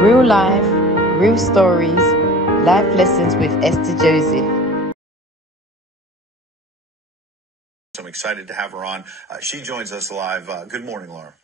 Real life, real stories, life lessons with Estherjoseph. I'm excited to have her on. She joins us live. Good morning, Laura.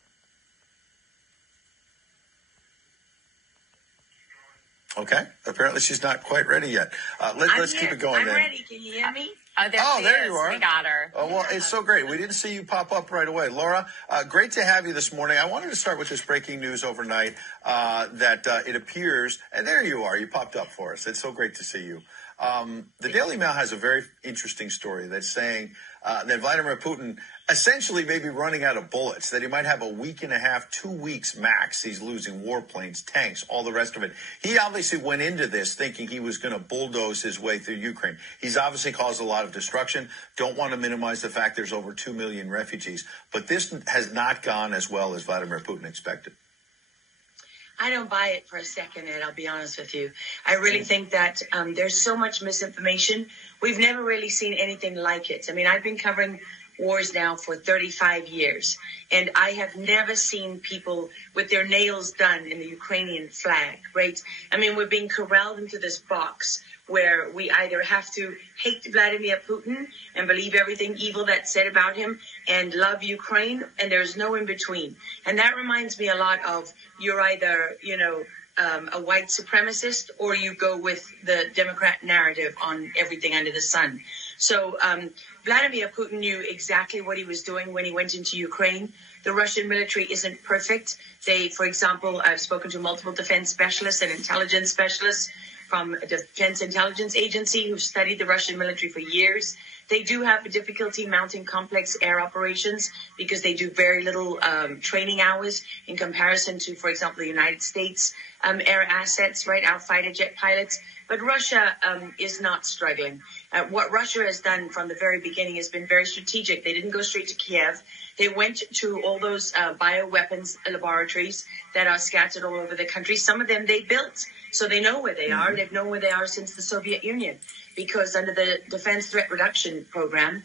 Okay. Apparently she's not quite ready yet. Let's keep it going. I'm ready. Can you hear me? There you are. We got her. Oh, well, it's so great. We didn't see you pop up right away. Laura, great to have you this morning. I wanted to start with this breaking news overnight that it appears, and there you are. You popped up for us. It's so great to see you. The Daily Mail has a very interesting story that's saying that Vladimir Putin essentially may be running out of bullets, that he might have a week and a half, 2 weeks max. He's losing warplanes, tanks, all the rest of it. He obviously went into this thinking he was going to bulldoze his way through Ukraine. He's obviously caused a lot of destruction. Don't want to minimize the fact there's over 2 million refugees. But this has not gone as well as Vladimir Putin expected. I don't buy it for a second, Ed, I'll be honest with you. I really think that there's so much misinformation. We've never really seen anything like it. I mean, I've been covering wars now for 35 years, and I have never seen people with their nails done in the Ukrainian flag, right? I mean, we're being corralled into this box where we either have to hate Vladimir Putin and believe everything evil that's said about him and love Ukraine, and there's no in between. And that reminds me a lot of you're either, a white supremacist, or you go with the Democrat narrative on everything under the sun. So Vladimir Putin knew exactly what he was doing when he went into Ukraine. The Russian military isn't perfect. They, for example, I've spoken to multiple defense specialists and intelligence specialists from a Defense Intelligence Agency who've studied the Russian military for years. They do have a difficulty mounting complex air operations because they do very little training hours in comparison to, for example, the United States air assets, right, our fighter jet pilots. But Russia is not struggling. What Russia has done from the very beginning has been very strategic. They didn't go straight to Kiev. They went to all those bioweapons laboratories that are scattered all over the country. Some of them they built, so they know where they are. They've known where they are since the Soviet Union, because under the Defense Threat Reduction Program,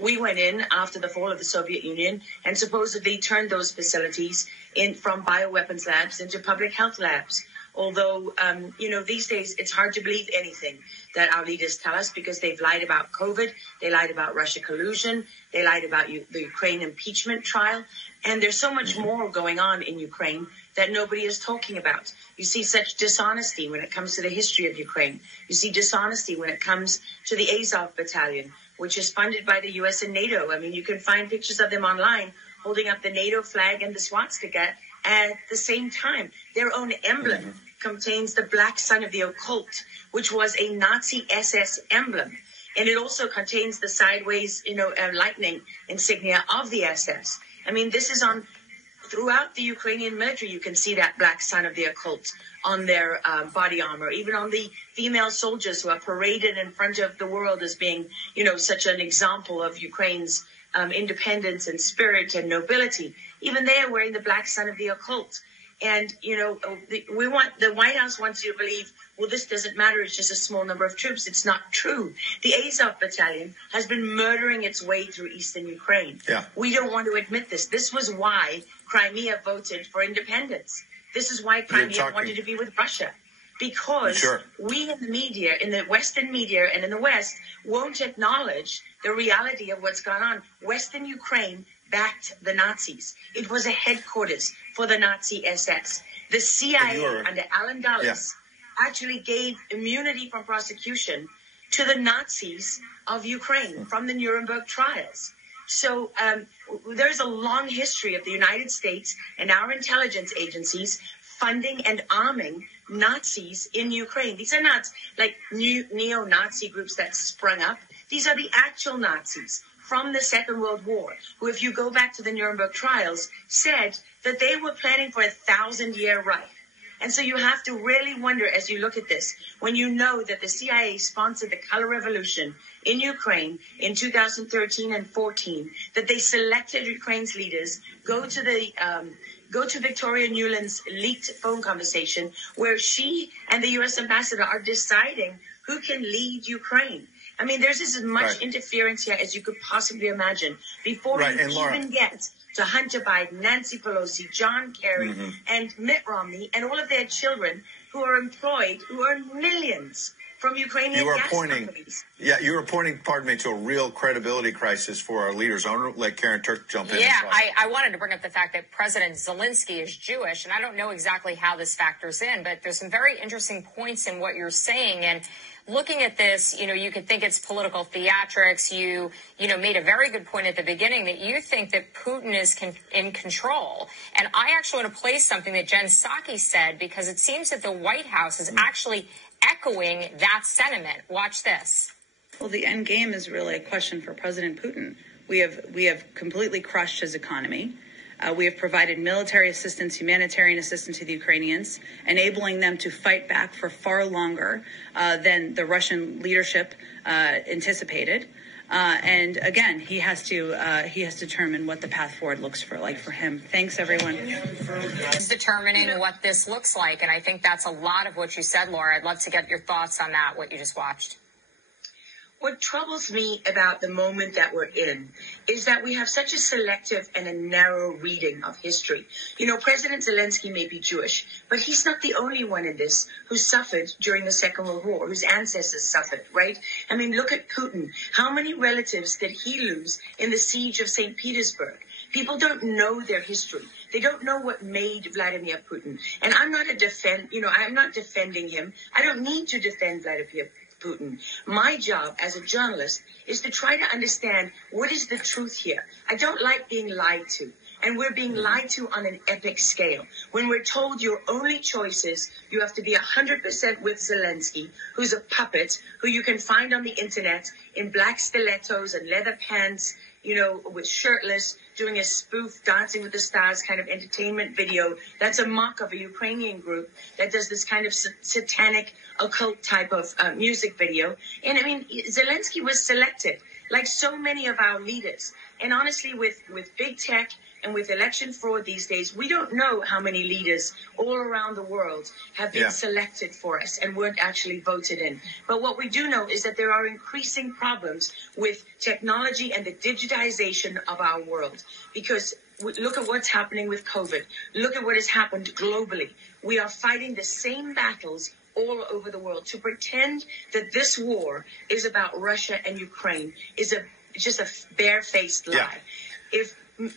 we went in after the fall of the Soviet Union and supposedly turned those facilities from bioweapons labs into public health labs. Although, these days it's hard to believe anything that our leaders tell us, because they've lied about COVID, they lied about Russia collusion, they lied about the Ukraine impeachment trial, and there's so much more going on in Ukraine that nobody is talking about. You see such dishonesty when it comes to the history of Ukraine. You see dishonesty when it comes to the Azov Battalion, which is funded by the U.S. and NATO. I mean, you can find pictures of them online holding up the NATO flag and the swastika at the same time. Their own emblem contains the black sun of the occult, which was a Nazi SS emblem. And it also contains the sideways, lightning insignia of the SS. I mean, this is on throughout the Ukrainian military. You can see that black sun of the occult on their body armor, even on the female soldiers who are paraded in front of the world as being, such an example of Ukraine's independence and spirit and nobility. Even they are wearing the black sun of the occult. And, the White House wants you to believe, well, this doesn't matter. It's just a small number of troops. It's not true. The Azov Battalion has been murdering its way through eastern Ukraine. Yeah. We don't want to admit this. This was why Crimea voted for independence. This is why Crimea wanted to be with Russia. Because we in the media, in the Western media and in the West, won't acknowledge the reality of what's gone on. Western Ukraine backed the Nazis. It was a headquarters for the Nazi SS. The CIA under Alan Dulles actually gave immunity from prosecution to the Nazis of Ukraine from the Nuremberg trials. So there's a long history of the United States and our intelligence agencies funding and arming Nazis in Ukraine. These are not like new neo-Nazi groups that sprung up. These are the actual Nazis from the Second World War, who, if you go back to the Nuremberg trials, said that they were planning for a 1,000-year Reich. And so you have to really wonder, as you look at this, when you know that the CIA sponsored the color revolution in Ukraine in 2013 and 14, that they selected Ukraine's leaders, go to Victoria Nuland's leaked phone conversation where she and the U.S. ambassador are deciding who can lead Ukraine. I mean, there's as much interference here as you could possibly imagine before you even get to Hunter Biden, Nancy Pelosi, John Kerry, and Mitt Romney, and all of their children who are employed, who earn millions from Ukrainian gas companies. Yeah, you're pointing, pardon me, to a real credibility crisis for our leaders. I want to let Karen Turk jump in. Yeah, I wanted to bring up the fact that President Zelensky is Jewish, and I don't know exactly how this factors in, but there's some very interesting points in what you're saying. And looking at this, you could think it's political theatrics. You made a very good point at the beginning that you think that Putin is in control. And I actually want to play something that Jen Psaki said, because it seems that the White House is actually echoing that sentiment. Watch this. Well, the end game is really a question for President Putin. We have completely crushed his economy. We have provided military assistance, humanitarian assistance to the Ukrainians, enabling them to fight back for far longer than the Russian leadership anticipated. And again, he has to determine what the path forward looks like for him. Thanks, everyone. He's determining what this looks like, and I think that's a lot of what you said, Laura. I'd love to get your thoughts on that, what you just watched. What troubles me about the moment that we're in is that we have such a selective and a narrow reading of history. President Zelensky may be Jewish, but he's not the only one in this who suffered during the Second World War, whose ancestors suffered, right? I mean, look at Putin. How many relatives did he lose in the siege of St. Petersburg? People don't know their history. They don't know what made Vladimir Putin. And I'm not I'm not defending him. I don't need to defend Vladimir Putin. My job as a journalist is to try to understand what is the truth here. I don't like being lied to. And we're being lied to on an epic scale. When we're told your only choice is you have to be 100% with Zelensky, who's a puppet, who you can find on the internet in black stilettos and leather pants, with shirtless, doing a spoof Dancing with the Stars kind of entertainment video. That's a mock of a Ukrainian group that does this kind of satanic occult type of music video. And I mean, Zelensky was selected like so many of our leaders. And honestly, with big tech and with election fraud these days, we don't know how many leaders all around the world have been selected for us and weren't actually voted in. But what we do know is that there are increasing problems with technology and the digitization of our world. Because look at what's happening with COVID. Look at what has happened globally. We are fighting the same battles all over the world. To pretend that this war is about Russia and Ukraine is just a barefaced lie. Yeah. If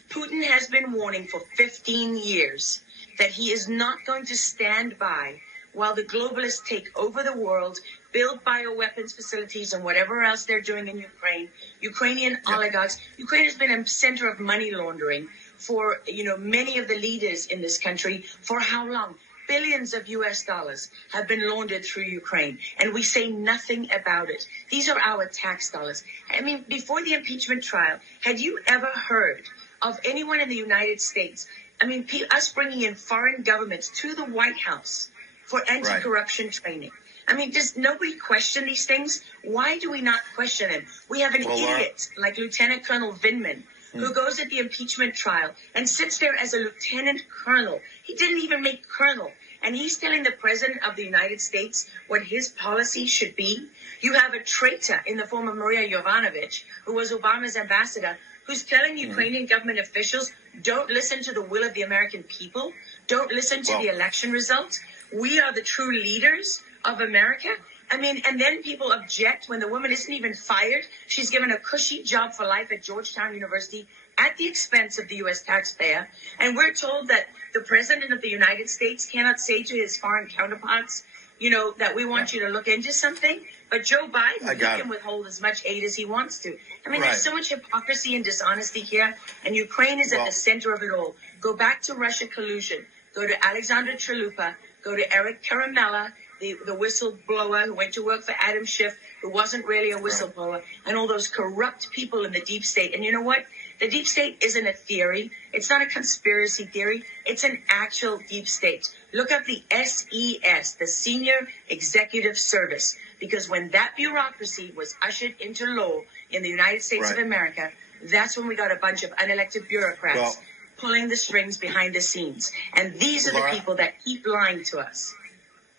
Putin has been warning for 15 years that he is not going to stand by while the globalists take over the world, build bioweapons facilities and whatever else they're doing in Ukraine, Ukrainian oligarchs. Ukraine has been a center of money laundering for, many of the leaders in this country. For how long? Billions of US dollars have been laundered through Ukraine, and we say nothing about it. These are our tax dollars. I mean, before the impeachment trial, had you ever heard of anyone in the United States, us bringing in foreign governments to the White House for anti-corruption training? I mean, does nobody question these things? Why do we not question them? We have an idiot like Lieutenant Colonel Vindman, who goes at the impeachment trial and sits there as a lieutenant colonel. He didn't even make colonel. And he's telling the president of the United States what his policy should be. You have a traitor in the form of Maria Yovanovitch, who was Obama's ambassador, who's telling Ukrainian government officials, don't listen to the will of the American people. Don't listen to the election results. We are the true leaders of America. I mean, and then people object when the woman isn't even fired. She's given a cushy job for life at Georgetown University at the expense of the U.S. taxpayer. And we're told that the president of the United States cannot say to his foreign counterparts, that we want you to look into something. But Joe Biden can withhold as much aid as he wants to. I mean, there's so much hypocrisy and dishonesty here. And Ukraine is at the center of it all. Go back to Russia collusion. Go to Alexander Chalupa. Go to Eric Karamella, the whistleblower who went to work for Adam Schiff, who wasn't really a whistleblower, and all those corrupt people in the deep state. And you know what? The deep state isn't a theory. It's not a conspiracy theory. It's an actual deep state. Look up the SES, the Senior Executive Service, because when that bureaucracy was ushered into law in the United States of America, that's when we got a bunch of unelected bureaucrats pulling the strings behind the scenes. And these are the people that keep lying to us.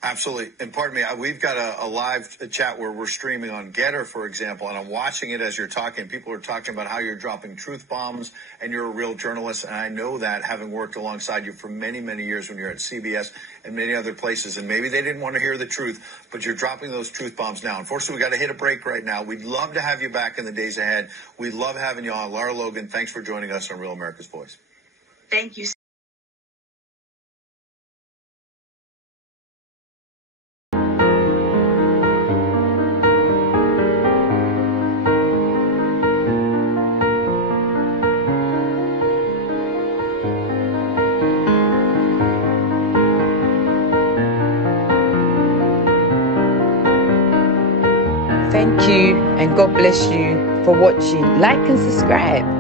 Absolutely. And pardon me, we've got a live chat where we're streaming on Getter, for example, and I'm watching it as you're talking. People are talking about how you're dropping truth bombs and you're a real journalist. And I know that, having worked alongside you for many, many years when you're at CBS and many other places. And maybe they didn't want to hear the truth, but you're dropping those truth bombs now. Unfortunately, we got to hit a break right now. We'd love to have you back in the days ahead. We love having you on. Lara Logan, thanks for joining us on Real America's Voice. Thank you. Thank you and God bless you for watching. Like and subscribe.